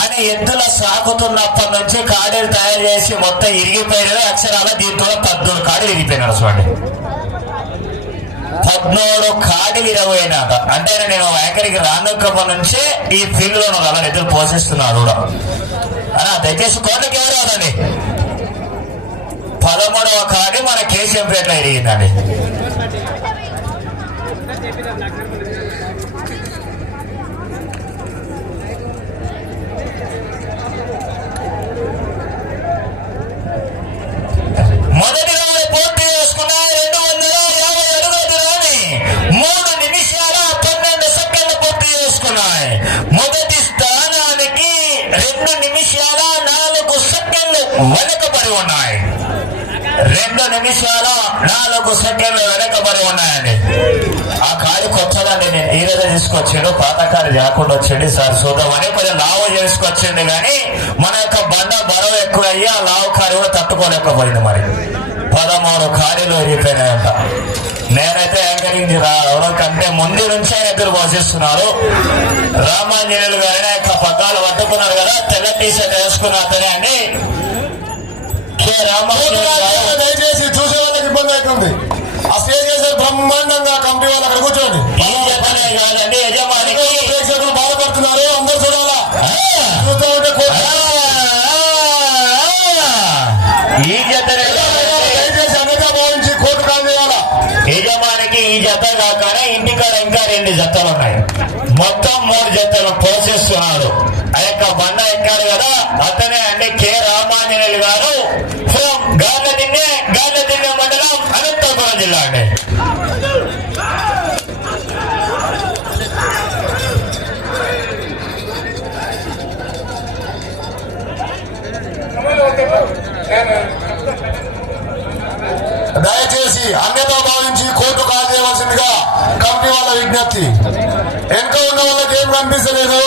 అని ఎద్దుల సాగుతున్నప్పటి నుంచి కాడీలు తయారు చేసి మొత్తం ఇరిగిపోయినవి. అక్షరాల దీంతో పద్మూడు కాడీలు ఇరిగిపోయినాడు చూడండి పద్నాలుగు కాడీలు ఇరవైనాక. అంటే నేను ఎక్కడికి రానుకప్పటి నుంచే ఈ ఫీల్డ్లో అలా ఎద్దులు పోషిస్తున్నారు కూడా. అలా దయచేసి కోటకి ఎవరు అవునండి పదమూడవ కాడి మన కేసీఎంపేటలో ఇరిగిందండి. వెనకబడి ఉన్నాయి. రెండు నిమిషాల నాలుగు సెకండ్లు వెనకబడి ఉన్నాయండి. ఆ కారు కొత్తదండి నేను ఈ రోజు తీసుకొచ్చాడు పాత కారు లేకుండా వచ్చండి సార్. చూద్దామని కొంచెం లావు చేసుకొచ్చింది కానీ మన యొక్క బండ బరువు ఎక్కువ అయ్యి ఆ లావు కారు కూడా తట్టుకోలేకపోయింది మరి. పదమూడు కారీలు విరిగిపోయినాయంట. నేనైతే యాంకరింగ్ రావడం కంటే ముందు నుంచే ఎదురు పోషిస్తున్నారు రామాంజనేయులు గారిని యొక్క పగ్గాలు పట్టుకున్నారు కదా తెల్ల టీ షర్ట్ వేసుకున్న అతనే అండి. దయచేసి చూసే వాళ్ళకి ఇబ్బంది అవుతుంది. ఆ స్టేజ్ చేసే బ్రహ్మాండంగా కమిటీ వాళ్ళు అక్కడ కూర్చోండి. ప్రేక్షకులు బాధపడుతున్నారు అందరు చూడాలా? చూస్తూ ఉంటే. దయచేసి అన్నిగా భావించి కోర్టు చేయాలా? యజమానికి ఈ జత కాకనే ఇంటికాడ ఇంకా రెండు జతలు ఉన్నాయి. మొత్తం మూడు జతలు పోషిస్తున్నాడు. ఆ యొక్క బండ ఎక్కాడు కదా అతనే అంటే కె రామాంజనేయులు గారు. గార్లదిన్నె గార్లదిన్నె మండలం అనంతపురం జిల్లా అండి. దయచేసి అన్యతో భావించి కోర్టు కాల్ చేయవలసిందిగా వాళ్ళ విజ్ఞప్తి. వెనుక ఉన్న వాళ్ళకి ఏం కనిపించలేదు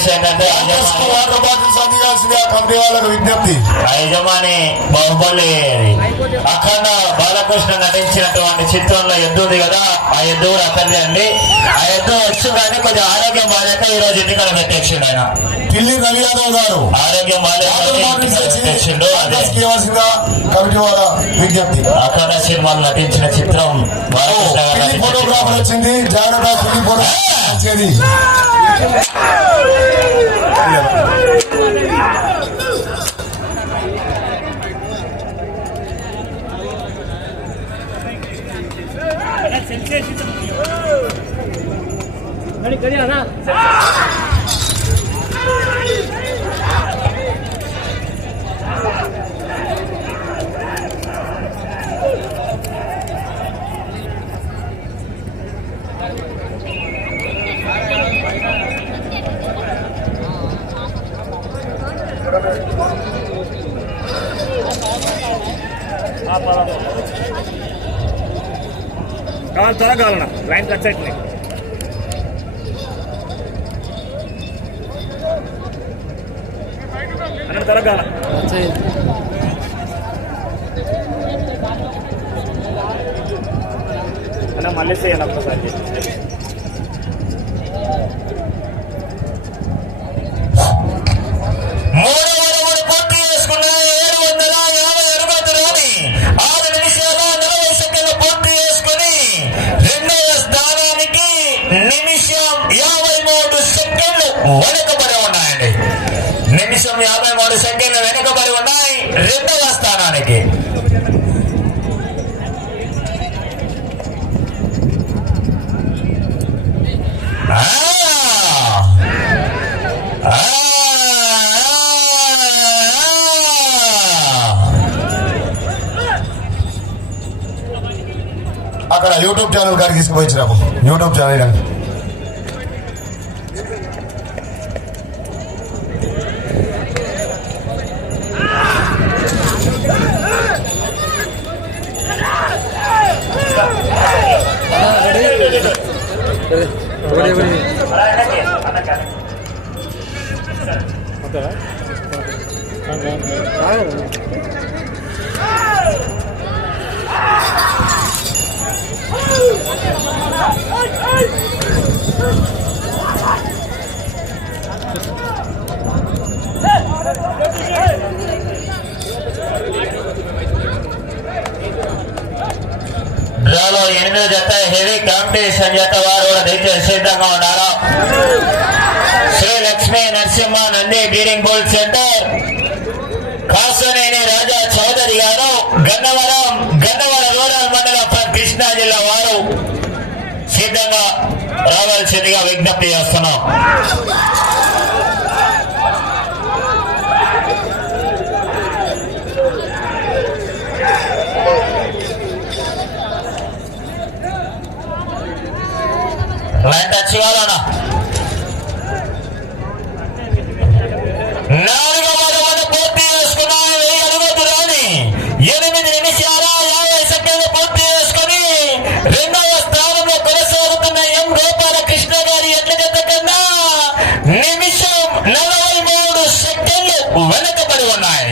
విషయం ఏంటంటే యజమాని- వాళ్ళకు విజ్ఞప్తి. ఆ బాహుబలి అఖండ బాలకృష్ణ నటించినటువంటి చిత్రంలో ఎద్దు ఉంది కదా ఆ ఎద్దు కూడా అండి. ఆ ఎద్దు వచ్చు కానీ కొంచెం ఆరోగ్యం బాగాలేక ఈ రోజు ఎన్నికల పెట్టేసిండు ఆయన. పిల్లి రవి యాదవ్ గారు. ఆరోగ్యం బాగాలేక వాటర్ బాటిల్స్ ఎన్నికలు ఇచ్చి పెట్టేసిండు అదే. అందరికీ ఇవ్వాల్సిందిగా కమిటీ వాళ్ళ విజ్ఞప్తి. అఖండ సినిమాలో నటించిన చిత్రం బాలకృష్ణ గారు ఫోటోగ్రాఫర్. వచ్చింది జాగ్రత్త పిల్లి ఫోటోగ్రాఫర్ వచ్చేది. 何かやな。स्वतःला घालणार. लाईन कचट नाही. యూట్యూబ్ ఛానల్ గారికి తీసుకుపోయించినాము యూట్యూబ్ ఛానల్ డ్రాలో ఎనిమిది జత హెవీ కాంపిటీషన్ జత వారు కూడా దయచేసి సిద్ధంగా ఉన్నారు. Shri Lakshmi Narasimha Nandi bearing ball centre. Kasuneni Raja Chowdary గారు గన్నవరం గన్నవరం రూరల్ మండలం కృష్ణా జిల్లా వారు సిద్ధంగా రావాల్సిందిగా విజ్ఞప్తి చేస్తున్నాం లైన్ టచ్ కావాలన్నా నాలుగవ రౌండ్ పూర్తి చేసుకున్నాయి వెయ్యి అడుగు దూరాన్ని ఎనిమిది నిమిషాల యాభై సెకండ్లు పూర్తి చేసుకుని రెండవ స్థానంలో కొనసాగుతున్న ఎం గోపాలకృష్ణ గారి ఎట్ల జత కన్నా నిమిషం నలభై మూడు సెకండ్లు వెనకబడి ఉన్నాయి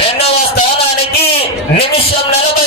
రెండవ స్థానానికి నిమిషం నలభై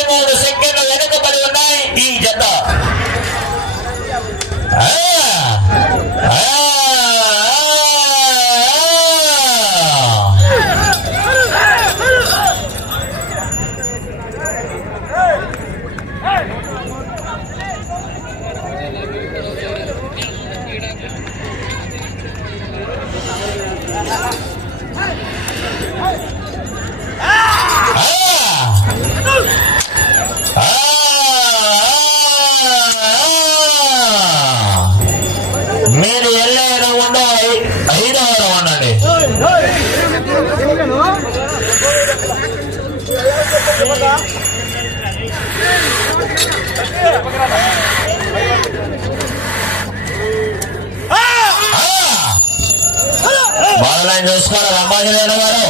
బాలలైన్ చూసుకోవాలి రంభాజనేయుడు గారు.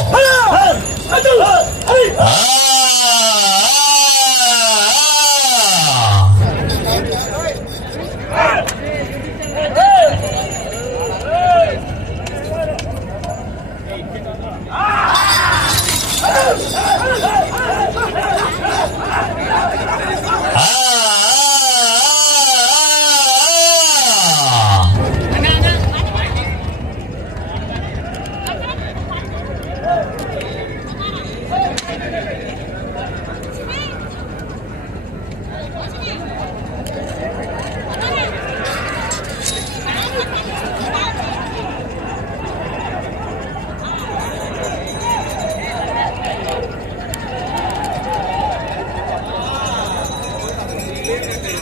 Gracias.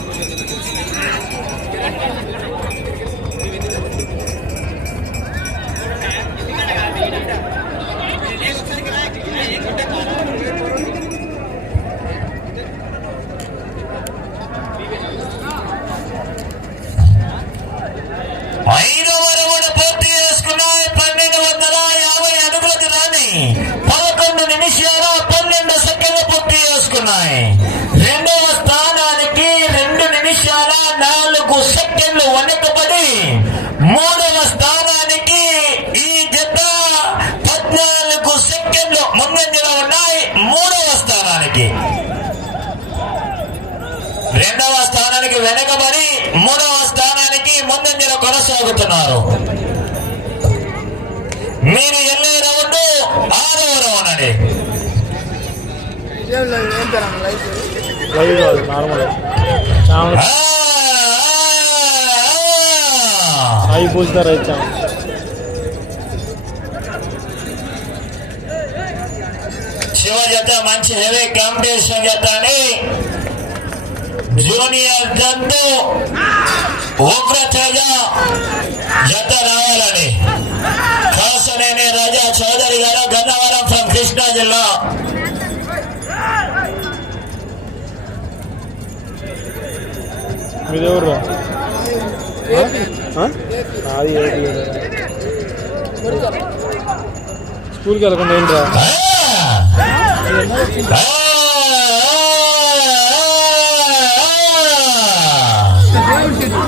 స్థానానికి మీరు కొనసాగుతున్నారు. మీరు వెళ్ళే రౌండ్ ఆరవ రౌండ్ అండి లైవ్ అయితే శివ జత మంచి హెవీ కాంపిటీషన్ జత అని జూనియర్ జంతు ఉగ్రతేజ జత రావాలని కాసనేని రాజా చౌదరి గారు గన్నవరం ఫ్రం కృష్ణా జిల్లా. అది స్కూల్కి వెళ్ళకుండా ఏంట్రా?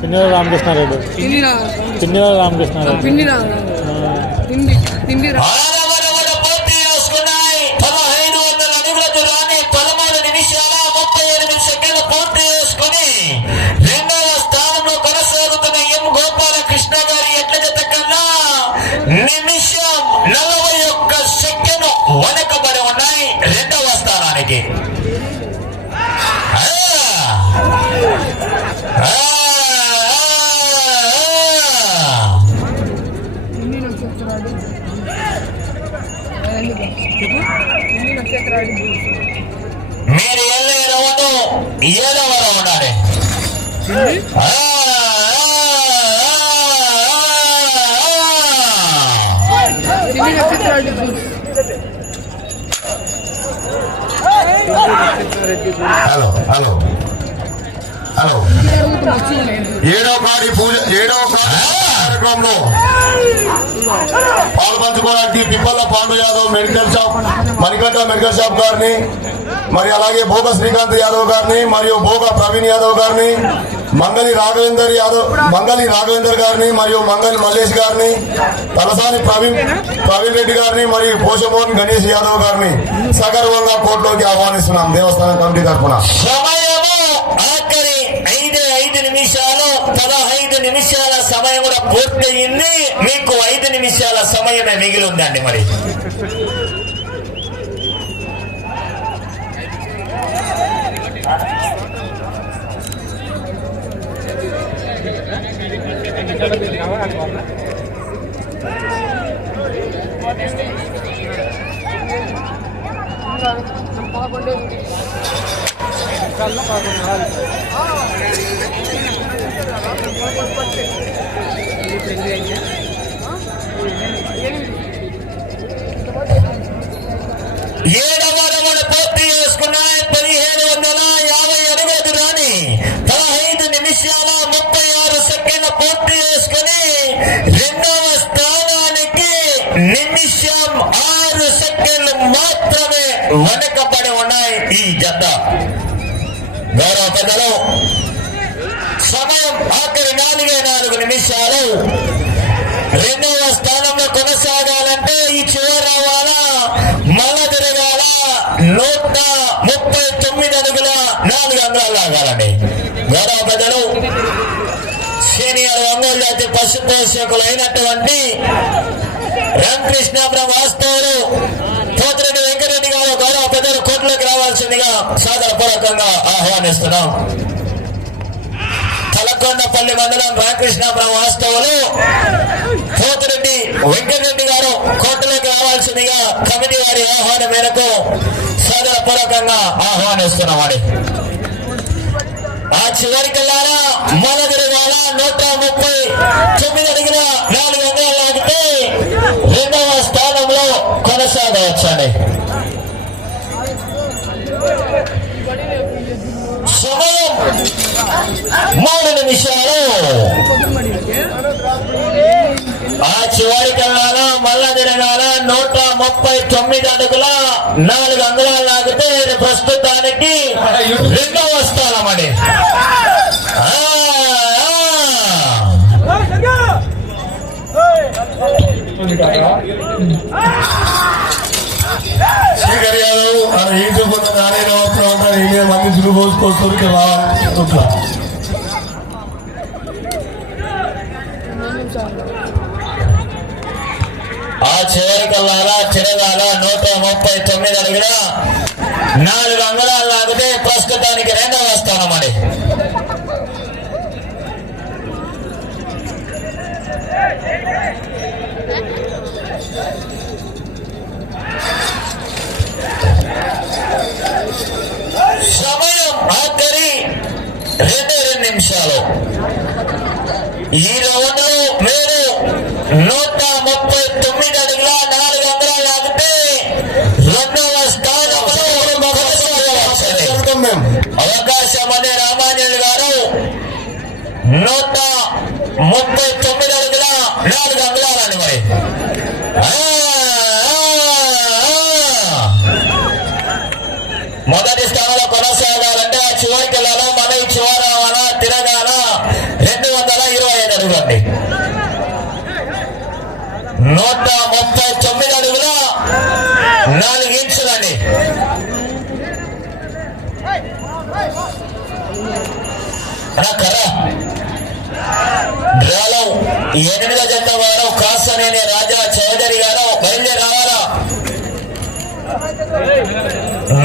పిన్నెల రామకృష్ణారెడ్డి. తిండి రా పిన్నెల రామకృష్ణారెడ్డి. పిండి ఏడో కాడి పూజ ఏడో కాడి కార్యక్రమంలో పాలు పంచుకోవడానికి Pippalla Pandu Yadav medical shop Manikanta medical shop గారిని మరి అలాగే భోగ శ్రీకాంత్ యాదవ్ గారిని మరియు భోగ ప్రవీణ్ యాదవ్ గారిని మంగళి రాఘవేందర్ యాదవ్ మంగళి రాఘవేందర్ గారిని మరియు మంగళి మల్లేష్ గారిని తలసాని ప్రవీణ్ ప్రవీణ్ రెడ్డి గారిని మరియు పోషమోహన్ గణేష్ యాదవ్ గారిని సగర్వంగా కోర్టులోకి ఆహ్వానిస్తున్నాం దేవస్థానం కమిటీ తరఫున సమయము ఆఖరి ఐదు ఐదు నిమిషాలు పదహైదు నిమిషాల సమయం కూడా పూర్తయింది. మీకు ఐదు నిమిషాల సమయమే మిగిలి ఉందండి మరి ఏడవ రౌండ్ పూర్తి చేసుకున్నాయి పదిహేడు వందల యాభై అడుగుల దూరాన్ని పదహైదు నిమిషాల ముప్పై ఆరు సెకండ్ల పూర్తి చేసుకుని రెండవ స్థానానికి నిమిషం ఆరు సెకండ్లు మాత్రమే వెనకబడి ఉన్నాయి ఈ జత. గౌరవ పెద్దలు సమయం ఆఖరి నాలుగే నాలుగు నిమిషాలు. రెండవ స్థానంలో కొనసాగాలంటే ఈ చివరి రావాలా మళ్ళ తిరగాల నూట ముప్పై తొమ్మిది అడుగుల నాలుగు అంగాలు లాగాలండి. గౌరవ పెద్దలు సీనియర్ ఒంగోలు జాతి పశు పోషకులు అయినటువంటి రామకృష్ణాపురం వాస్తవులు పోతిరెడ్డి వెంకటరెడ్డి గారు గౌరవ పెద్దలు కోర్టులోకి రావాల్సిందిగా సాదరపూర్వకంగా ఆహ్వానిస్తున్నాం. తలకొండపల్లి మండలం రామకృష్ణాపురం వాస్తవులు పోతిరెడ్డి వెంకటరెడ్డి గారు కోర్టులోకి రావాల్సిందిగా కమిటీ వారి ఆహ్వానం మేరకు సాదరపూర్వకంగా ఆహ్వానిస్తున్నామని ఆ చివరికెళ్ళారా మొదటిగాల నూట ముప్పై తొమ్మిది అడిగిన నాలుగు వందలు లాగితే రెండవ స్థానంలో కొనసాగవచ్చండి. మూడు నిమిషాలు ఆ చివరి కల్లాల మల్ల తిరగాల నూట ముప్పై తొమ్మిది అడుగుల నాలుగు అంగుళాలు లాగితే ప్రస్తుతానికి రెండవ స్థానం అండి. ఆ, ఆ. శేఖర్ యాదవ్ మన కొంత నానే మంది సులువు పోసుకొస్తారు రావాలి చెప్తున్నా. ఆ చివరి కల్లారా నూట ముప్పై తొమ్మిది అడిగిన నాలుగు అంగళాలు లాగితే ప్రస్తుతానికి రెండవ రెండే రెండు నిమిషాలు. ఈ రౌండ్లో మీరు నూట ముప్పై తొమ్మిది అడుగుల నాలుగు వందల ఆగితే రెండవ స్థానంలో అవకాశం అనే రామాంజన్ గారు నూట ముప్పై తొమ్మిది అడుగుల నాలుగు అంగుళాలని మరి మొదటి స్థానంలో కొనసాగాలంటే ఆ చివరికి వెళ్ళాలా మన ఈ చివర రావాలా తిరగాల రెండు వందల ఇరవై ఐదు అడుగులండి నూట ముప్పై తొమ్మిది అడుగుల నాలుగు ఇంచులని. అన్నా ఎనిమిదో జత వారు కాసనేని రాజా చౌదరి గారు బయలుదేరి రావాలా?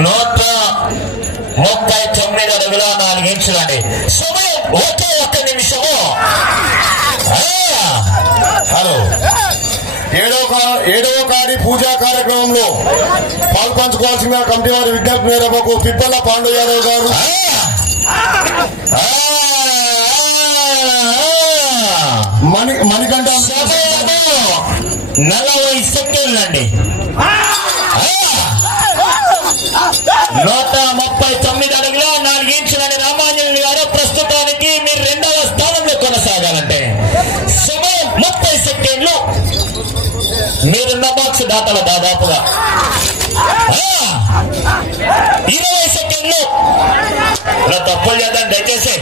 నూట ముప్పై తొమ్మిది అడుగుల నాలుగు ఇంచులని. సమయం ఒకే ఒక్క నిమిషము. హలో. ఏడవ కా- ఏడవ కాడి పూజా కార్యక్రమంలో పాల్పంచుకోవాల్సిన కమిటీ వారి విజ్ఞప్తి మేరకు తిప్పల పాండు యాదవ్ గారు. మణి మణికంఠ. నలభై సెకండ్లు దాతల దాదాపుగా ఆ! ఇరవై సెకండ్లు ఇలా తప్పులు చేద్దాం దయచేసి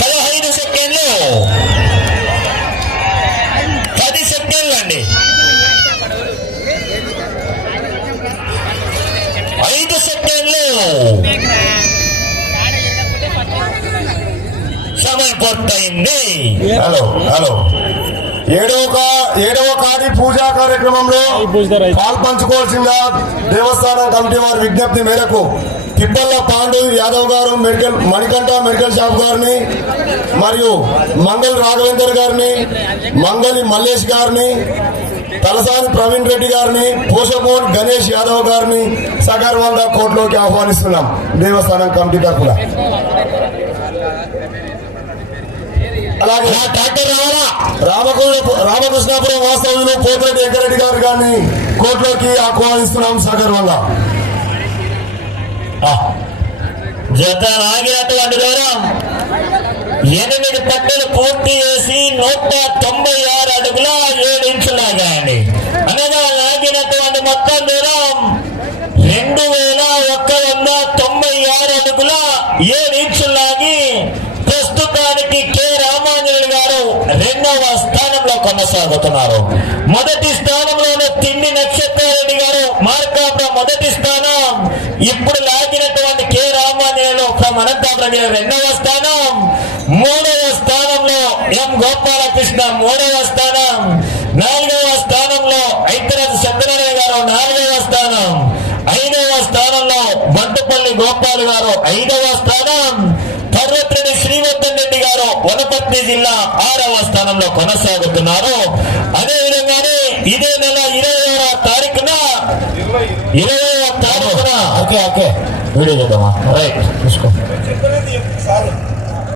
పదహైదు సెకండ్లు పది సెకండ్లు అండి ఐదు సెకండ్లు సమయం పూర్తయింది హలో హలో ఏడవ ఏడవ కాడి పూజా కార్యక్రమంలో పాల్పంచుకోవాల్సిందిగా దేవస్థానం కమిటీ వారి విజ్ఞప్తి మేరకు తిప్పల్ల పాండు యాదవ్ గారు మెడికల్ మణికంఠ మెడికల్ షాప్ గారిని మరియు మంగళ రాఘవేందర్ గారిని మంగళి మల్లేష్ గారిని తలసాని ప్రవీణ్ రెడ్డి గారిని పోషమోన్ గణేష్ యాదవ్ గారిని సగర్వంగా కోర్టులోకి ఆహ్వానిస్తున్నాం దేవస్థానం కమిటీ తరఫున. అలాగే ఆ ట్రాక్టర్ రావాలా? రామకృష్ణ రామకృష్ణాపురం వాస్తవంలో పోతిరెడ్డి వెంకరెడ్డి గారు గారిని కోర్టులోకి ఆహ్వానిస్తున్నాం సగర్వంగా ఆ, జత ఆగినటువంటి దూరం ఎనిమిది పట్టలు పూర్తి చేసి నూట తొంభై ఆరు అడుగుల ఏడు ఇంచులు లాగాయండి. అనగా లాగినటువంటి మొత్తం దూరం రెండు వేల ఒక్క వంద తొంభై ఆరు అడుగుల ఏడు ఇంచులు లాగి ప్రస్తుతానికి కే రామాంజలి గారు రెండవ స్థానంలో కొనసాగుతున్నారు. మొదటి స్థానంలోనే తిండి నక్షత్రారెడ్డి గారు మార్కాపుర మొదటి స్థానం. ఇప్పుడు లాగినటువంటి కె రామాంజలిలో ఫ్రమ్ అనంతపురం రెండవ స్థానం. మూడవ స్థానంలో ఎం గోపాలకృష్ణ మూడవ స్థానం. నాలుగవ స్థానంలో ఐతరాజు సత్యనారాయణ గారు నాలుగవ స్థానం. ఐదవ స్థానంలో బంటుపల్లి గోపాల్ గారు ఐదవ స్థానం పర్వతరెడ్డి శ్రీవర్ధన్ రెడ్డి గారు వనపర్తి జిల్లా ఆరవ స్థానంలో కొనసాగుతున్నారు. అదే విధంగానే ఇదే నెల ఇరవైవ తారీఖున ఇరవైవ తారీఖున ఓకే ఓకే. వీడియో చేద్దామా? రైట్ తీసుకో